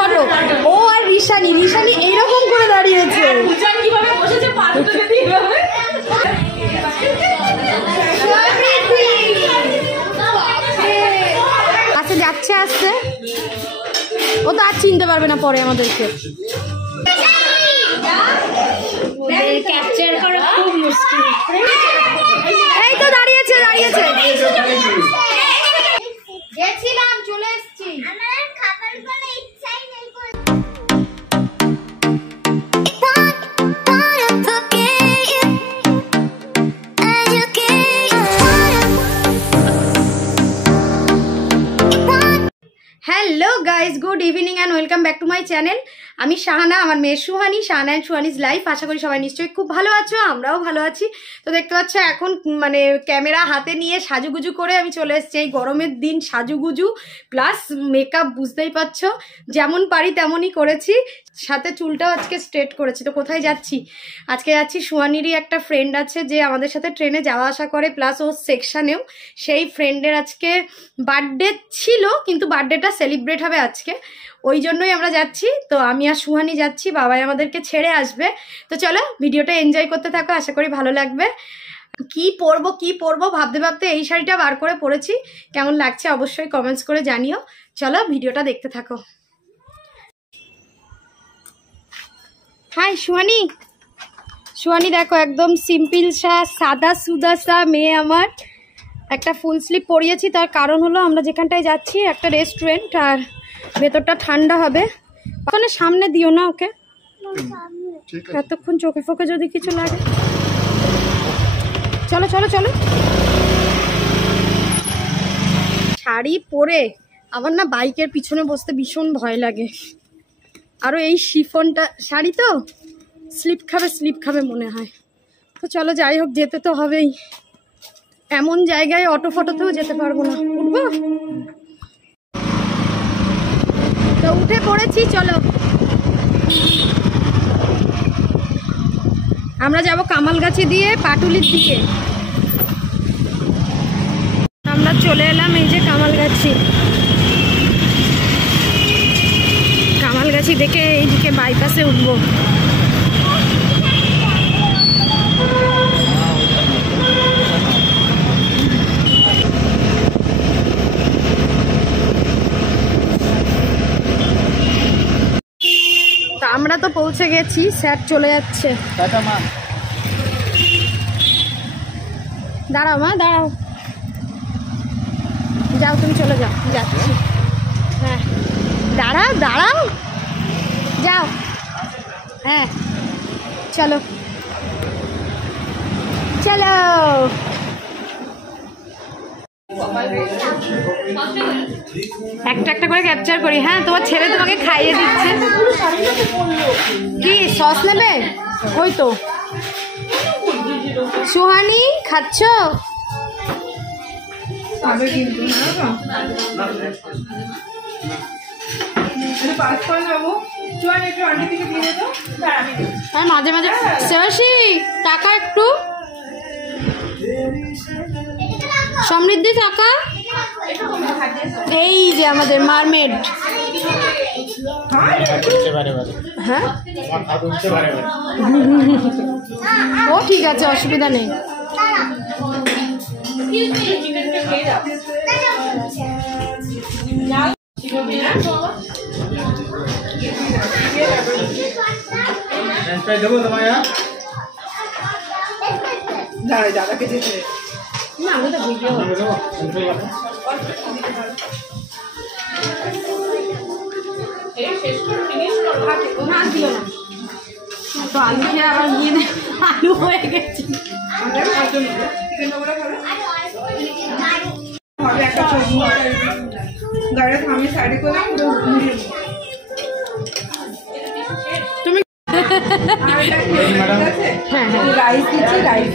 Photo. ও আর রিশানি এইরকম করে দাঁড়িয়েছে। আচ্ছা যাচ্ছে আসছে, ও তো আর চিনতে পারবে না পরে আমাদেরকে। ক্যাপচার করা খুব মুশকিল। এই তো দাঁড়িয়েছে গেছিলাম, চলে এসেছি। আমার খাবার কোনো ইচ্ছাই নেই। Hello guys, good evening and welcome back to my channel. আমি শাহানা, আমার মেয়ে সুহানি, শাহানা অ্যান্ড সুহানিজ লাইফ। আশা করি সবাই নিশ্চয়ই খুব ভালো আছো, আমরাও ভালো আছি। তো দেখতে পাচ্ছ এখন মানে ক্যামেরা হাতে নিয়ে সাজুগুজু করে আমি চলে এসেছি। এই গরমের দিন সাজুগুজু প্লাস মেকআপ, বুঝতেই পারছো যেমন পারি তেমনই করেছি। সাথে চুলটাও আজকে স্ট্রেট করেছি। তো কোথায় যাচ্ছি? আজকে যাচ্ছি সুহানিরই একটা ফ্রেন্ড আছে যে আমাদের সাথে ট্রেনে যাওয়া আসা করে, প্লাস ও সেকশানেও। সেই ফ্রেন্ডের আজকে বার্থডে ছিল, কিন্তু বার্থডেটা সেলিব্রেট হবে আজকে, ওই জন্যই আমরা যাচ্ছি। তো আমি আর সুহানি যাচ্ছি, বাবাই আমাদেরকে ছেড়ে আসবে। তো চলো ভিডিওটা এনজয় করতে থাকো, আশা করি ভালো লাগবে। কি পরবো ভাবতে ভাবতে এই শাড়িটা বার করে পরেছি। কেমন লাগছে অবশ্যই কমেন্টস করে জানিও। চলো ভিডিওটা দেখতে থাকো। হাই সুহানি দেখো একদম সিম্পল সাদা সুদা মেয়ে আমার। একটা ফুল স্লিভ পরিয়েছি, তার কারণ হলো আমরা যেখানটায় যাচ্ছি একটা রেস্টুরেন্ট, আর ভেতরটা ঠান্ডা হবে। ওখানে সামনে দিও না ওকে, এতক্ষণ চোখে ফোকে যদি কিছু লাগে। চলো শাড়ি পরে আবার না বাইকের পিছনে বসতে ভীষণ ভয় লাগে। আরও এই শিফনটা শাড়ি তো স্লিপ খাবে মনে হয়। তো চলো যাই হোক, যেতে তো হবেই। এমন জায়গায় অটো ফটোতেও যেতে পারবো না, উঠবো? তো উঠে পড়েছি, চলো আমরা যাব কামালগাছি দিয়ে পাটুলির দিকে। আমরা চলে এলাম এই যে কামালগাছি দেখে এইদিকে বাইপাসে উঠবো। আমরা তো পৌঁছে গেছি, স্যার চলে যাচ্ছে। দাঁড়াও মা, দাঁড়াও, যাও তুমি চলে যাও, যাচ্ছি। হ্যাঁ দাঁড়াও যাও। হ্যাঁ চলো একটা করে ক্যাপচার করি। হ্যাঁ তোমার ছেলে তোমাকে খাইয়ে দিচ্ছে। কি সস নেবে? ওই তো সুহানি খাচ্ছ? আর মাঝে মাঝে সেবাসী টাকা একটু, সমৃদ্ধি টাকা। এই যে আমাদের মারমেড। হ্যাঁ ও ঠিক আছে, অসুবিধা নেই। দাদাকে যেতে না, আমি তো ভিডিও তো আলু খেয়ে আবার নিয়ে আলু হয়ে গেছে। তুমি রাইস দিচ্ছি, রাইস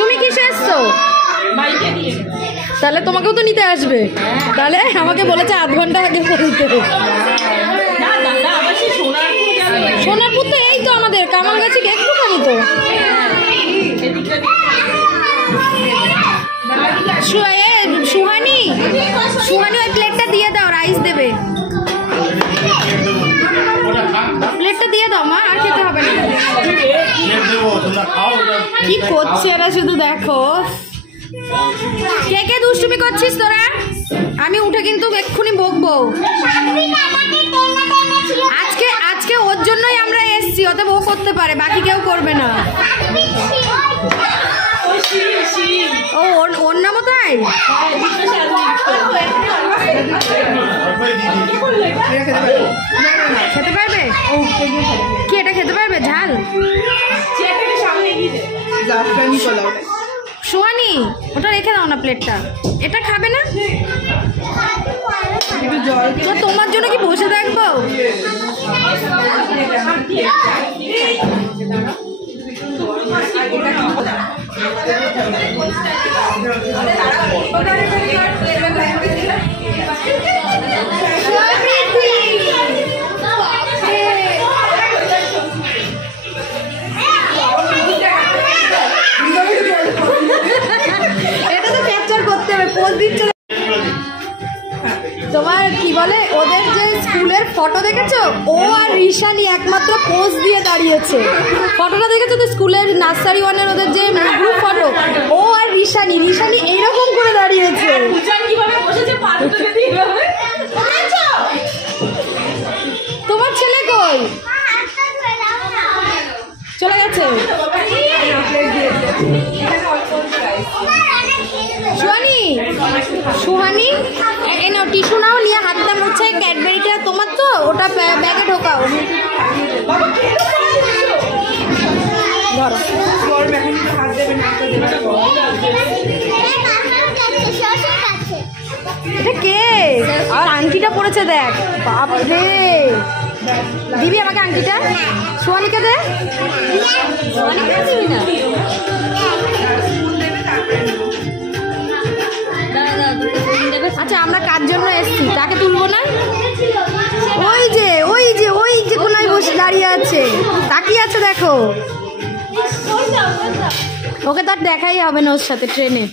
তুমি কিসে এসছো? তাহলে তোমাকেও তো নিতে আসবে। তাহলে আমাকে বলেছে আধ ঘন্টা আগে বলতে। সোনারপুর তো এই তো আমাদের কামালগাছি একটুখানি তো। সুহানি সুহানি ওই প্লেটটা দিয়ে দাও, রাইস দেবে। প্লেটটা দিয়ে দাও মা, আর খেতে হবে না। কি করছে এরা শুধু দেখো। কে কে দুষ্টুমি করছিস তোরা? আমি উঠে কিন্তু এক্ষুনি বকবো। আজকে আজকে ওর জন্যই আমরা এসছি, অতএব ও করতে পারে, বাকি কেউ করবে না। ও ওর নামও তাই? খেতে পারবে কি? এটা খেতে পারবে ঝাল? সোহানি ওটা রেখে দাও না প্লেটটা, এটা খাবে না তো? তোমার জন্য কি বসে থাকবো? এটা তো ক্যাপচার করতে হবে, পোজ দিচ্ছে। তোমার কি বলে, ওদের যে স্কুলের ফটো দেখেছো, ও আর ঋষানি একমাত্র পোজ দিয়ে দাঁড়িয়েছে। ফটোটা দেখেছো তো, স্কুলের নার্সারি ওয়ানের ওদের যে গ্রুপ ফটো, ও আর ঋষানি এইরকম করে দাঁড়িয়েছে। তোমার ছেলে কই? চলে গেছে। সুহানি সুহানি এনো টিস্যু নাও, নিয়ে হাতটা মুছে ক্যাডবেরিটা তোমার তো, ওটা ব্যাগে ঢোকাও। এটা কে? আর আংটিটা পড়েছে দেখ, বাপরে। দিবি আমাকে আংটিটা? সোহানিকে দে। দিবি না? আচ্ছা আমরা কার জন্য এসছি, তাকে তুলবো না? ওই যে ওই যে ওই যে কোনায় বসে দাঁড়িয়ে আছে, তাকিয়ে আছে দেখো। ওকে তো আর দেখাই হবে না ওর সাথে ট্রেনে।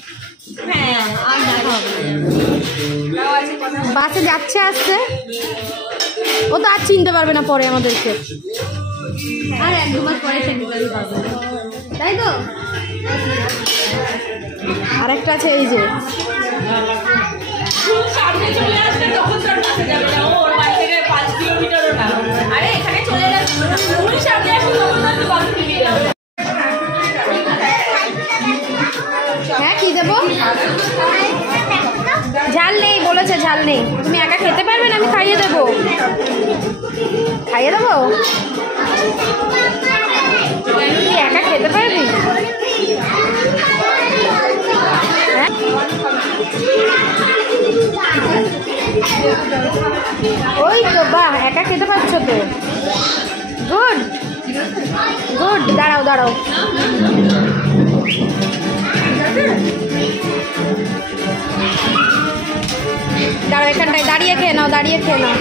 বাসে যাচ্ছে আসছে, ও তো আর চিনতে পারবে না পরে আমাদেরকে। আর এক দু মাস পরে চিনতে পারবে, তাই তো? আরেকটা আছে এই যে, হ্যাঁ কি দেবো? ঝাল নেই বলেছে, ঝাল নেই। তুমি একা খেতে পারবে না, আমি খাইয়ে দেবো। খাইয়ে দেবো? তুই একা খেতে পারবি? হ্যাঁ ওই তো, বাহ, একা খেতে পারছো তো, গুড গুড। দাঁড়াও দাঁড়াও, দাঁড়াও এখানটায় দাঁড়িয়ে খেয়ে নাও, দাঁড়িয়ে খেয়ে নাও।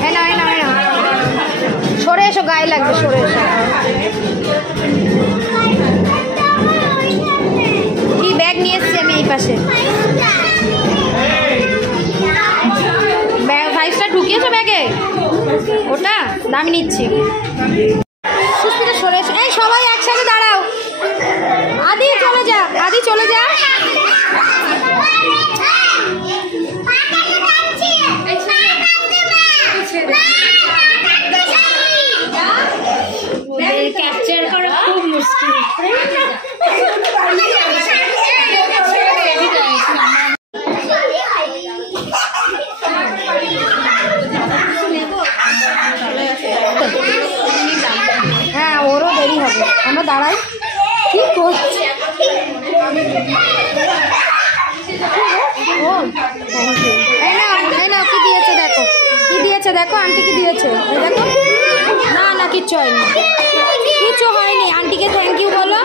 হ্যাঁ না হ্যাঁ না হ্যাঁ না, সরে এসো, গায়ে লাগবে, সরে এসো। কি ব্যাগ নিয়ে এসছি আমি এই পাশে। ফাইভ স্টার ঢুকিয়েছো ব্যাগে? ওটা আমি নিচ্ছি। সুস্মিতা সরে এসো। এই সবাই একসাথে দাঁড়াও। আদি চলে যা, আদি চলে যা। ক্যাপচার করা খুব মুশকিল। হ্যাঁ ওরও দেরি হবে, আমরা দাঁড়াই। কি করছি? ও থ্যাংক ইউ। এই না কি দিয়েছে দেখো, কি দিয়েছে দেখো, আন্টি কি দিয়েছে দেখো। না না কিচ্ছু হয়নি, কিচ্ছু হয়নি। আন্টিকে থ্যাংক ইউ বলো,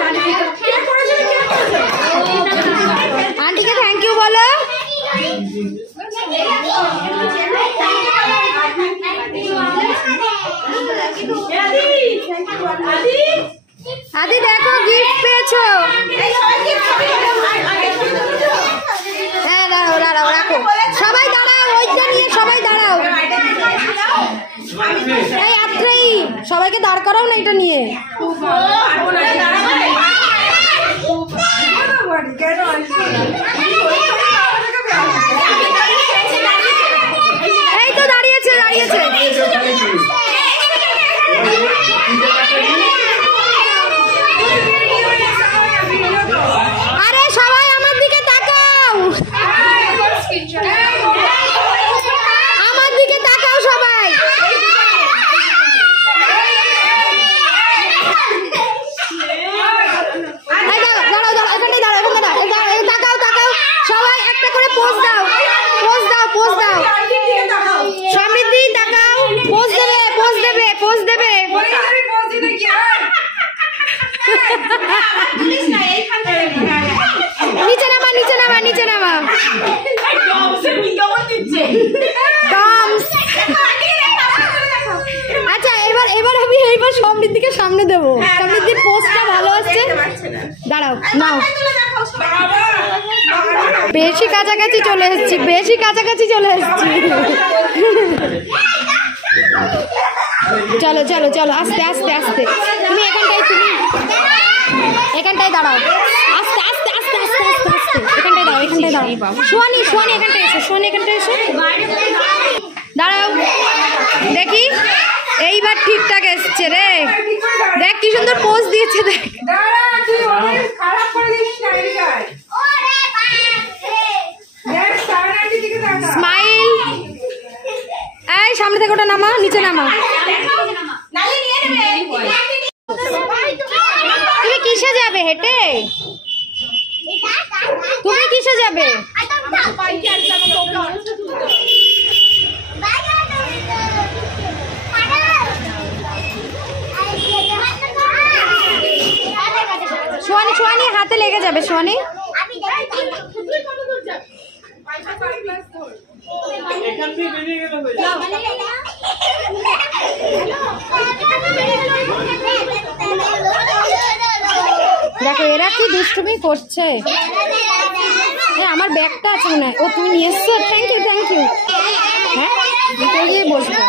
আন্টিকে থ্যাংক ইউ বলো। আদি দেখো গিফট পেয়েছো। হ্যাঁ দাঁড়াও এই আত্রেই সবাইকে দাঁড় করাও না এটা নিয়ে। এই তো দাঁড়িয়েছে দাঁড়িয়েছে। আরে সবাই আমার দিকে তাকাও, আমার দিকে তাকাও সবাই। দাঁড়াও দাঁড়াও, এখানটাই দাঁড়াও, এখানে দাঁড়াও, তাকাও তাকাও সবাই, একটা করে পোজ দাও, পোজ দাও, পোজ দাও। সমৃদ্ধি তাকাও, পোজ দেবে, পোজ দেবে, পোজ দেবে। নিচে নামা, নিচে নামা, নিচে নামা। আচ্ছা এবার এবার আমি এইবার সমৃদ্ধিকে সামনে দেবো। সমৃদ্ধির পোস্টটা ভালো আসছে, দাঁড়াও নাও। বেশি কাছাকাছি চলে এসেছি, বেশি কাছাকাছি চলে এসেছি। চলো চলো চলো, আস্তে আস্তে আস্তে। তুমি এখানটায় দাঁড়াও, আস্তে আস্তে আস্তে আস্তে আস্তে আস্তে। এখানটায় দাঁড়াও, এখানটায় দাঁড়াও। সোয়ানি সোয়ানি এখানটায় এসো, সোয়ানি এখানটায় এসো, দাঁড়াও। দেখি এইবার ঠিকঠাক এসছে রে, দেখ কি সুন্দর পোজ দিয়েছে, দেখ। স্মাইল। এই সামনে থেকে ওটা নামা, নিচে নামা। তুমি কিসে যাবে হেঁটে? তুমি কিসে যাবে? সোয়ানি সোয়ানি হাতে লেগে যাবে সোয়ানি। দেখো এরা কি দুষ্টুমি করছে। আমার ব্যাগটা আছে মনে হয়, ও তুমি নিয়ে এসছো, থ্যাংক ইউ থ্যাংক ইউ। হ্যাঁ ভিতরে গিয়ে বসবো।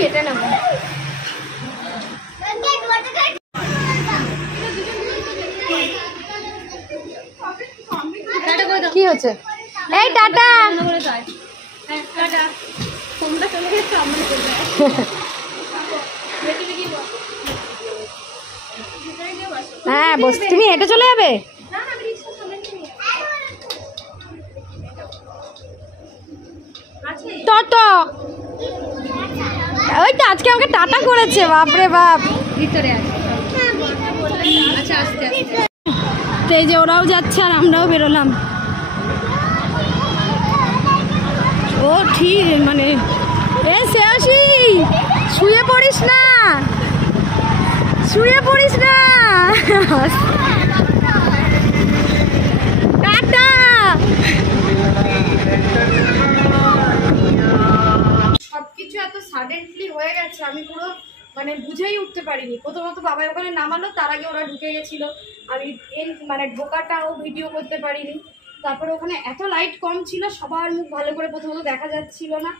কেটে নেবো। কি হচ্ছে? এই টাটা। হ্যাঁ বস, তুমি হেঁটে চলে যাবে? টোটো ওই তো আজকে আমাকে টাটা করেছে, বাপরে বাপ। ভিতরে আছে, আচ্ছা আস্তে আস্তে। এই যে ওরাও যাচ্ছে আর আমরাও বেরোলাম। ও ঠিক মানে এ শেষি, শুয়ে পড়িস না, শুয়ে পড়িস না। টাটা। সবকিছু এত সাডেনলি হয়ে গেছে, আমি পুরো মানে বুঝেই উঠতে পারিনি। প্রথমত বাবা ওখানে নামালো, তার আগে ওরা ঢুকে গেছিল, আমি মানে ঢোকাটাও ভিডিও করতে পারিনি। তারপরে ওখানে এত লাইট কম ছিল, সবার মুখ ভালো করে প্রথমত দেখা যাচ্ছিল না।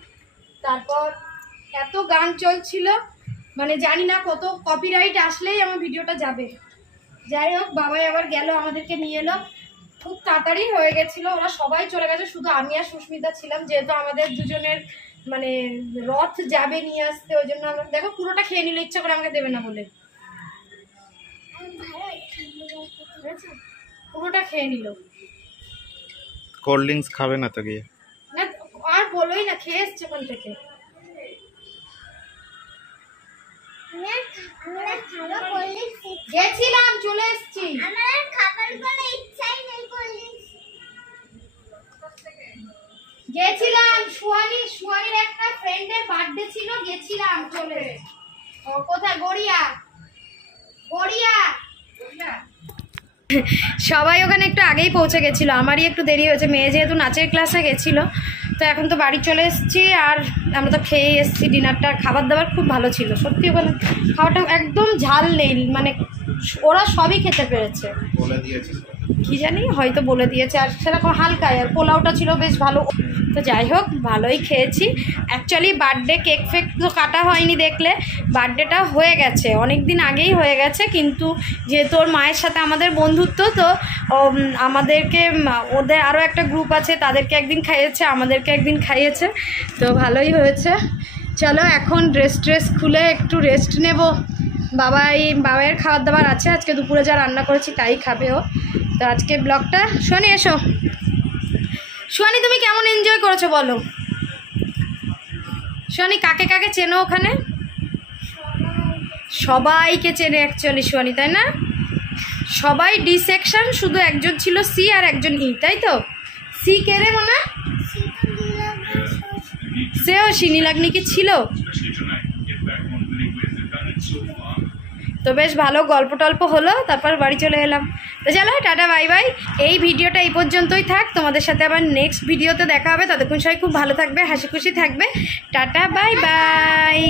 তারপর এত গান চলছিল, মানে জানি না কত কপিরাইট আসলেই আমার ভিডিওটা যাবে। যাই হোক বাবাই আবার গেল, আমাদেরকে নিয়ে এলো, খুব তাড়াতাড়ি হয়ে গেছিলো। ওরা সবাই চলে গেছে, শুধু আমি আর সুস্মিতা ছিলাম, যেহেতু আমাদের দুজনের মানে রথ যাবে নিয়ে আসতে, ওই জন্য আমরা দেখো পুরোটা খেয়ে নিল, ইচ্ছা করে আমাকে দেবে না বলে পুরোটা খেয়ে নিল। কোল্ড ড্রিঙ্কস খাবে না তো গিয়ে? না আর বলোই না, খেয়ে এসছে ওখান থেকে। গেছিলাম, চলে এসছি। গেছিলাম সুয়ানির একটা ফ্রেন্ডের বার্থডে ছিল, গেছিলাম, চলে। কোথায়? গড়িয়া। গড়িয়া সবাই ওখানে একটু আগেই পৌঁছে গেছিলো, আমারই একটু দেরি হয়েছে। মেয়ে যেহেতু নাচের ক্লাসে গেছিলো, তো এখন তো বাড়ি চলে এসেছি, আর আমরা তো খেয়ে এসেছি ডিনারটা। খাবার দাবার খুব ভালো ছিল সত্যি, ওখানে খাবারটা একদম ঝাল নেই, মানে ওরা সবই খেতে পেরেছে। কি জানি হয়তো বলে দিয়েছে, আর সেরকম হালকায়, আর পোলাওটা ছিল বেশ ভালো। তো যাই হোক, ভালোই খেয়েছি। অ্যাকচুয়ালি বার্থডে কেক ফেক তো কাটা হয়নি, দেখলে বার্থডেটা হয়ে গেছে, অনেক দিন আগেই হয়ে গেছে, কিন্তু যেহেতু ওর মায়ের সাথে আমাদের বন্ধুত্ব, তো আমাদেরকে ওদের আরও একটা গ্রুপ আছে, তাদেরকে একদিন খাইয়েছে, আমাদেরকে একদিন খাইয়েছে, তো ভালোই হয়েছে। চলো এখন ড্রেস খুলে একটু রেস্ট নেব। বাবাইয়ের খাবার দাবার আছে, আজকে দুপুরে যা রান্না করেছি তাই খাবে ও। তো আজকে ব্লগটা শোনি, এসো সোয়ানি, তুমি কেমন এনজয় করেছো বলো। সোয়ানি কাকে কাকে চেনো ওখানে? সবাইকে চেনে অ্যাকচুয়ালি সোয়ানি, তাই না? সবাই ডি সেকশন, শুধু একজন ছিল সি আর একজন ই, তাই তো? সি কে রে মনে? সেও শিনীলাগ্নি কি ছিল? তো বেশ ভালো গল্প টল্প হলো, তারপর বাড়ি চলে এলাম। তো চলো টাটা বাই বাই। এই ভিডিওটা এই পর্যন্তই থাক, তোমাদের সাথে আবার নেক্সট ভিডিওতে দেখা হবে। ততক্ষণ সবাই খুব ভালো থাকবে, হাসি খুশি থাকবে। Tata bye bye.